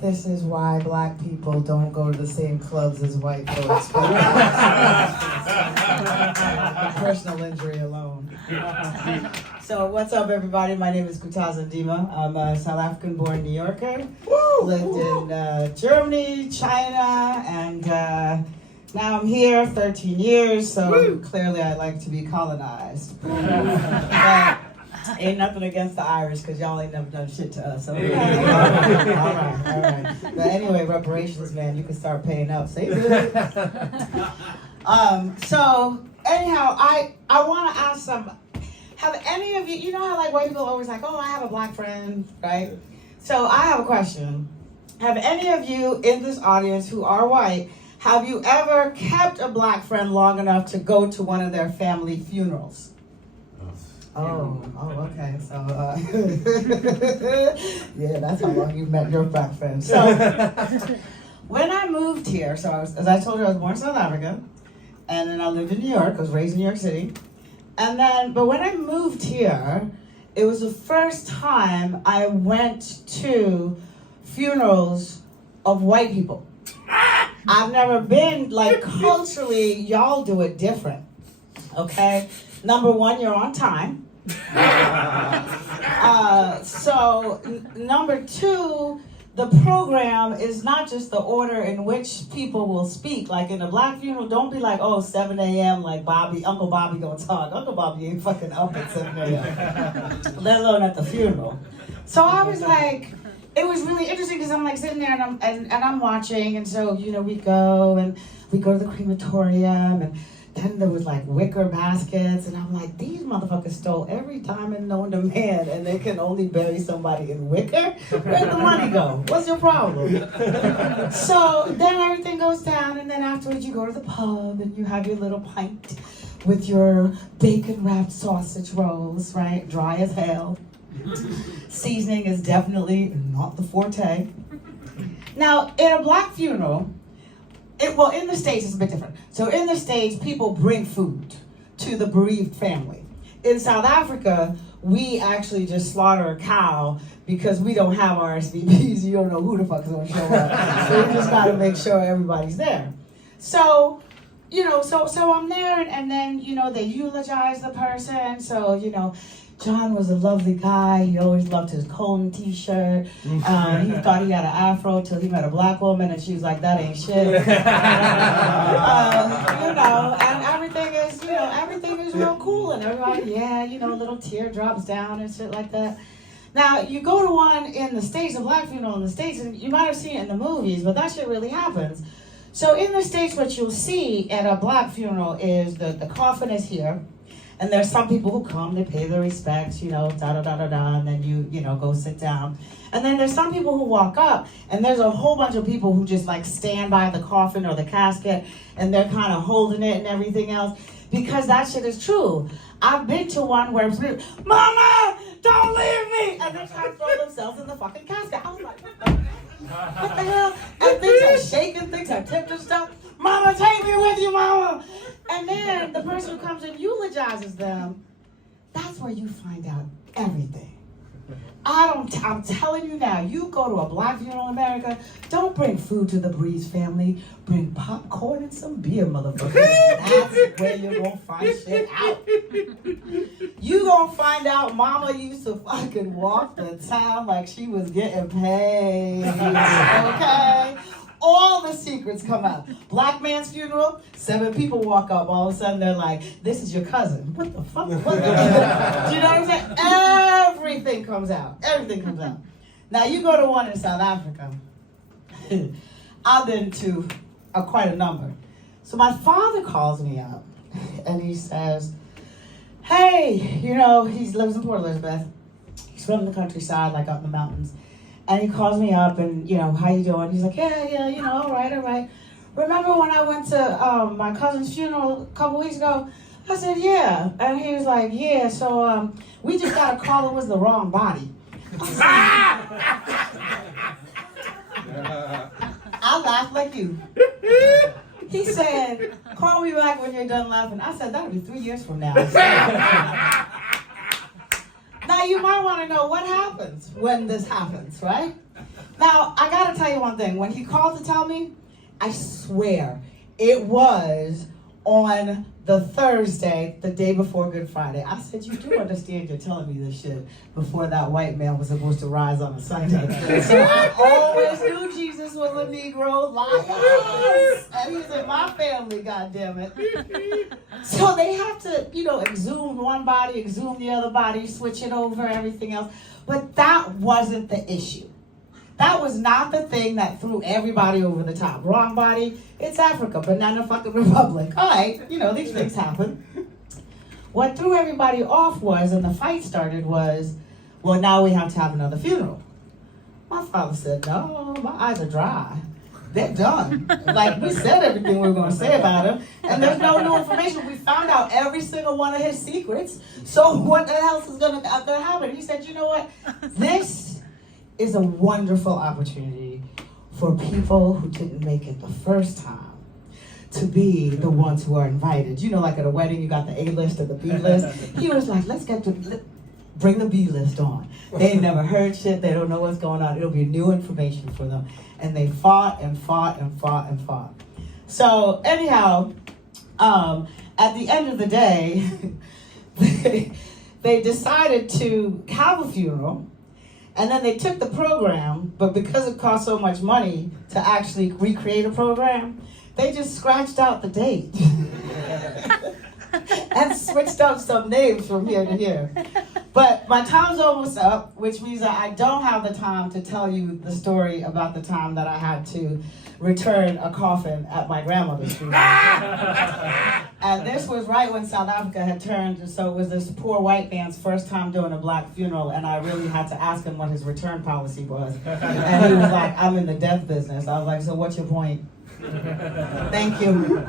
This is why black people don't go to the same clubs as white folks. Personal injury alone. So what's up, everybody? My name is Kutaza Dima. I'm a South African-born New Yorker. Lived in Germany, China, and now I'm here 13 years, so clearly I like to be colonized. But ain't nothing against the Irish, because y'all ain't never done shit to us. Okay? All right. But anyway, reparations, man, you can start paying up. Say good. So anyhow, I want to ask have any of you, you know how like white people are always like, oh, I have a black friend, right? So I have a question. Have any of you in this audience who are white, have you ever kept a black friend long enough to go to one of their family funerals? Oh, okay. So, yeah, that's how long you've met your black friend. So, when I moved here, so as I told you, I was born in South Africa, and then I lived in New York. I was raised in New York City, but when I moved here, it was the first time I went to funerals of white people. I've never been, like, culturally, y'all do it different, okay? Number one, you're on time. Number two, the program is not just the order in which people will speak. Like in a black funeral, don't be like, oh, 7 a.m. like Uncle Bobby gonna talk. Uncle Bobby ain't fucking up at 7 a.m. let alone at the funeral. So I was like, it was really interesting because I'm like sitting there and I'm watching, and so we go to the crematorium, and then there was like wicker baskets, and I'm like, these motherfuckers stole every diamond known to man, and they can only bury somebody in wicker? Where'd the money go? What's your problem? So then everything goes down, and then afterwards you go to the pub, and you have your little pint with your bacon-wrapped sausage rolls, right? Dry as hell. Seasoning is definitely not the forte. Now, in a black funeral, in the States, it's a bit different. So in the States, people bring food to the bereaved family. In South Africa, we actually just slaughter a cow because we don't have RSVPs. You don't know who the fuck is going to show up. So we just got to make sure everybody's there. So, so I'm there, and then, they eulogize the person. So, John was a lovely guy. He always loved his Colton t-shirt. He thought he had an afro till he met a black woman, and she was like, that ain't shit. And everything is real cool, and everybody, little teardrops down and shit like that. Now, you go to one in the States, a black funeral in the States, and you might have seen it in the movies, but that shit really happens. So in the States, what you'll see at a black funeral is the coffin is here. And there's some people who come, they pay their respects, and then you go sit down. And then there's some people who walk up, and there's a whole bunch of people who just like stand by the coffin or the casket, and they're kind of holding it and everything else, because that shit is true. I've been to one where it's like, Mama, don't leave me! And they're trying to throw themselves in the fucking casket. I was like, what the hell? And things are shaking, things are tipped and stuff. Mama, take me with you, Mama! And then the person who comes and eulogizes them, that's where you find out everything. I'm telling you now, you go to a black funeral in America, don't bring food to the bereaved family, bring popcorn and some beer, motherfuckers. That's where you're gonna find shit out. You gonna find out Mama used to fucking walk the town like she was getting paid, okay? All the secrets come out. Black man's funeral, 7 people walk up. All of a sudden, they're like, this is your cousin. What the fuck? Do you know what I'm saying? Everything comes out. Everything comes out. Now, you go to one in South Africa. I've been to quite a number. So my father calls me up, and he says, hey, he lives in Port Elizabeth. He's from the countryside, like up in the mountains. And he calls me up and, how you doing? He's like, yeah, all right. Remember when I went to my cousin's funeral a couple weeks ago? I said, yeah. And he was like, yeah, so we just got a call it was the wrong body. I laughed like you. He said, call me back when you're done laughing. I said, that'll be 3 years from now. Now, you might want to know what happens when this happens, right? Now, I got to tell you one thing. When he called to tell me, I swear it was on the Thursday, the day before Good Friday. I said, you do understand you're telling me this shit before that white man was supposed to rise on a Sunday. So I always knew Jesus was a Negro. Liars! And he's in my family, goddammit. So they have to, exhume one body, exhume the other body, switch it over, everything else. But that wasn't the issue. That was not the thing that threw everybody over the top. Wrong body, it's Africa, banana fucking republic. All right, these things happen. What threw everybody off was, and the fight started was, well, now we have to have another funeral. My father said, no, my eyes are dry. They're done. Like, we said everything we were going to say about him, and there's no new information. We found out every single one of his secrets, so what else is going to happen? He said, you know what? This is a wonderful opportunity for people who didn't make it the first time to be the ones who are invited. Like at a wedding, you got the A-list and the B-list. He was like, bring the B-list on. They ain't never heard shit. They don't know what's going on. It'll be new information for them. And they fought and fought and fought and fought. So anyhow, at the end of the day, they decided to have a funeral. And then they took the program, but because it cost so much money to actually recreate a program, they just scratched out the date and switched up some names from here to here. But my time's almost up, which means that I don't have the time to tell you the story about the time that I had to return a coffin at my grandmother's funeral. And this was right when South Africa had turned, so it was this poor white man's first time doing a black funeral, and I really had to ask him what his return policy was. And he was like, I'm in the death business. I was like, so what's your point? Thank you.